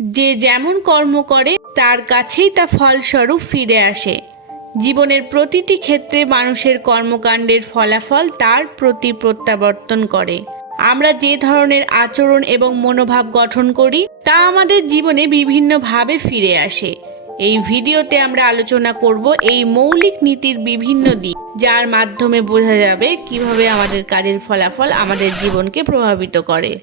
যে যেমন কর্ম করে, তার কাছেই তা ফলস্বরূপ ফিরে আসে। জীবনের প্রতিটি ক্ষেত্রে মানুষের কর্মকাণ্ডের ফলাফল তার প্রতি প্রত্যাবর্তন করে। আমরা যে ধরনের আচরণ এবং মনোভাব গঠন করি, তা আমাদের জীবনে বিভিন্নভাবে ফিরে আসে। এই ভিডিওতে আমরা আলোচনা করব এই মৌলিক নীতির বিভিন্ন দিক, যার মাধ্যমে বোঝা যাবে কীভাবে আমাদের কাজের ফলাফল আমাদের জীবনকে প্রভাবিত করে।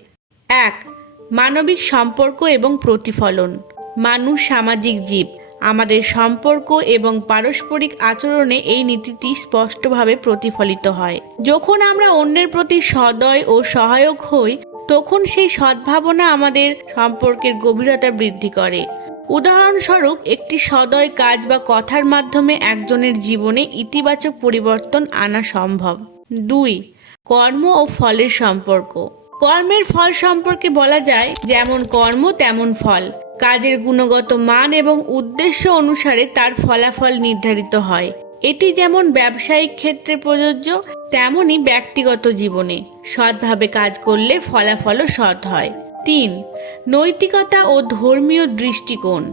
এক মানবিক সম্পর্ক এবং প্রতিফলন। মানুষ সামাজিক জীব। আমাদের সম্পর্ক এবং পারস্পরিক আচরণে এই নীতিটি স্পষ্টভাবে প্রতিফলিত হয়। যখন আমরা অন্যের প্রতি সদয় ও সহায়ক হই, তখন সেই সদ্ভাবনা আমাদের সম্পর্কের গভীরতা বৃদ্ধি করে। উদাহরণস্বরূপ, একটি সদয় কাজ বা কথার মাধ্যমে একজনের জীবনে ইতিবাচক পরিবর্তন আনা সম্ভব। দুই, কর্ম ও ফলের সম্পর্ক। কর্মের ফল সম্পর্কে বলা যায়, যেমন কর্ম তেমন ফল। কাজের গুণগত মান এবং উদ্দেশ্য অনুসারে তার ফলাফল নির্ধারিত হয়। এটি যেমন ব্যবসায়িক ক্ষেত্রে প্রযোজ্য তেমনই ব্যক্তিগত জীবনে। সৎভাবে কাজ করলে ফলাফলও সৎ হয়। তিন, নৈতিকতা ও ধর্মীয় দৃষ্টিকোণ।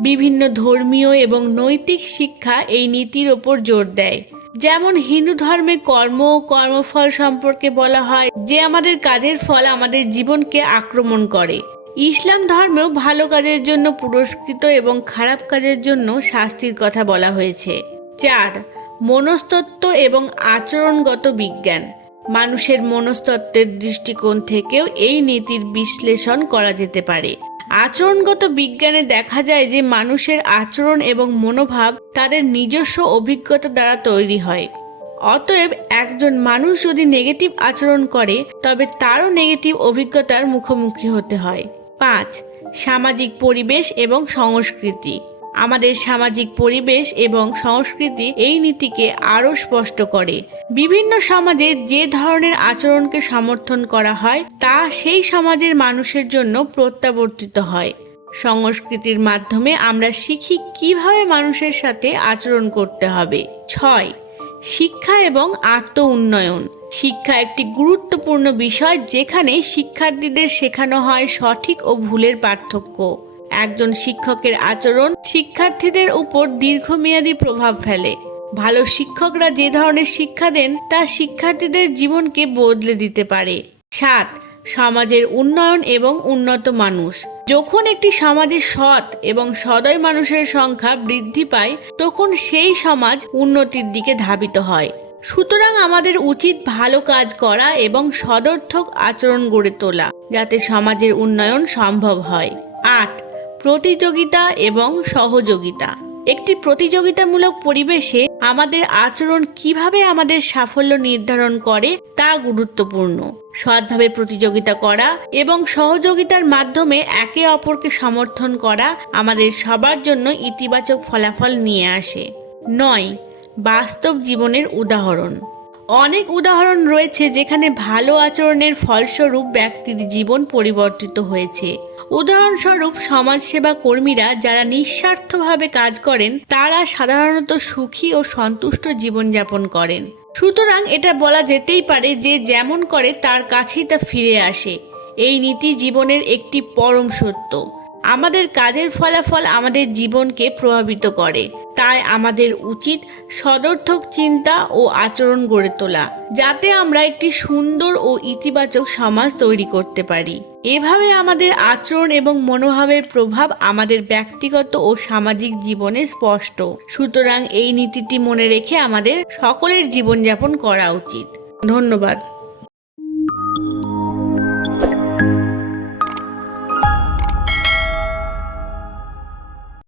বিভিন্ন ধর্মীয় এবং নৈতিক শিক্ষা এই নীতির ওপর জোর দেয়। যেমন হিন্দু ধর্মে কর্ম, কর্মফল সম্পর্কে বলা হয়, যে আমাদের কাজের ফল আমাদের জীবনকে আক্রমণ করে। ইসলাম ধর্মেও ভালো কাজের জন্য পুরস্কৃত এবং খারাপ কাজের জন্য শাস্তির কথা বলা হয়েছে। চার, মনস্তত্ত্ব এবং আচরণগত বিজ্ঞান। মানুষের মনস্তত্ত্বের দৃষ্টিকোণ থেকেও এই নীতির বিশ্লেষণ করা যেতে পারে। আচরণগত বিজ্ঞানে দেখা যায় যে মানুষের আচরণ এবং মনোভাব তাদের নিজস্ব অভিজ্ঞতা দ্বারা তৈরি হয়। অতএব একজন মানুষ যদি নেগেটিভ আচরণ করে, তবে তারও নেগেটিভ অভিজ্ঞতার মুখোমুখি হতে হয়। পাঁচ, সামাজিক পরিবেশ এবং সংস্কৃতি। আমাদের সামাজিক পরিবেশ এবং সংস্কৃতি এই নীতিকে আরও স্পষ্ট করে। বিভিন্ন সমাজে যে ধরনের আচরণকে সমর্থন করা হয়, তা সেই সমাজের মানুষের জন্য প্রত্যাবর্তিত হয়। সংস্কৃতির মাধ্যমে আমরা শিখি কীভাবে মানুষের সাথে আচরণ করতে হবে। ছয়, শিক্ষা এবং আত্ম উন্নয়ন শিক্ষা একটি গুরুত্বপূর্ণ বিষয় যেখানে শিক্ষার্থীদের শেখানো হয় সঠিক ও ভুলের পার্থক্য। একজন শিক্ষকের আচরণ শিক্ষার্থীদের উপর দীর্ঘমেয়াদী প্রভাব ফেলে। ভালো শিক্ষকরা যে ধরনের শিক্ষা দেন, তা শিক্ষার্থীদের জীবনকে বদলে দিতে পারে। সাত, সমাজের উন্নয়ন এবং উন্নত মানুষ। যখন একটি সমাজে সৎ এবং সদয় মানুষের সংখ্যা বৃদ্ধি পায়, তখন সেই সমাজ উন্নতির দিকে ধাবিত হয়। সুতরাং আমাদের উচিত ভালো কাজ করা এবং সদর্থক আচরণ গড়ে তোলা, যাতে সমাজের উন্নয়ন সম্ভব হয়। আট প্রতিযোগিতা এবং সহযোগিতা। একটি প্রতিযোগিতামূলক পরিবেশে আমাদের আচরণ কীভাবে আমাদের সাফল্য নির্ধারণ করে তা গুরুত্বপূর্ণ। সৎভাবে প্রতিযোগিতা করা এবং সহযোগিতার মাধ্যমে একে অপরকে সমর্থন করা আমাদের সবার জন্য ইতিবাচক ফলাফল নিয়ে আসে। নয়, বাস্তব জীবনের উদাহরণ। অনেক উদাহরণ রয়েছে যেখানে ভালো আচরণের ফলস্বরূপ ব্যক্তির জীবন পরিবর্তিত হয়েছে। উদাহরণস্বরূপ সমাজসেবা কর্মীরা যারা নিঃস্বার্থভাবে কাজ করেন, তারা সাধারণত সুখী ও সন্তুষ্ট জীবনযাপন করেন। সুতরাং এটা বলা যেতেই পারে যে যেমন করে তার কাছেই তা ফিরে আসে। এই নীতি জীবনের একটি পরম সত্য। আমাদের কাজের ফলাফল আমাদের জীবনকে প্রভাবিত করে। তাই আমাদের উচিত সদর্থক চিন্তা ও আচরণ গড়ে তোলা, যাতে আমরা একটি সুন্দর ও ইতিবাচক সমাজ তৈরি করতে পারি। এভাবে আমাদের আচরণ এবং মনোভাবের প্রভাব আমাদের ব্যক্তিগত ও সামাজিক জীবনে স্পষ্ট। সুতরাং এই নীতিটি মনে রেখে আমাদের সকলের জীবনযাপন করা উচিত। ধন্যবাদ।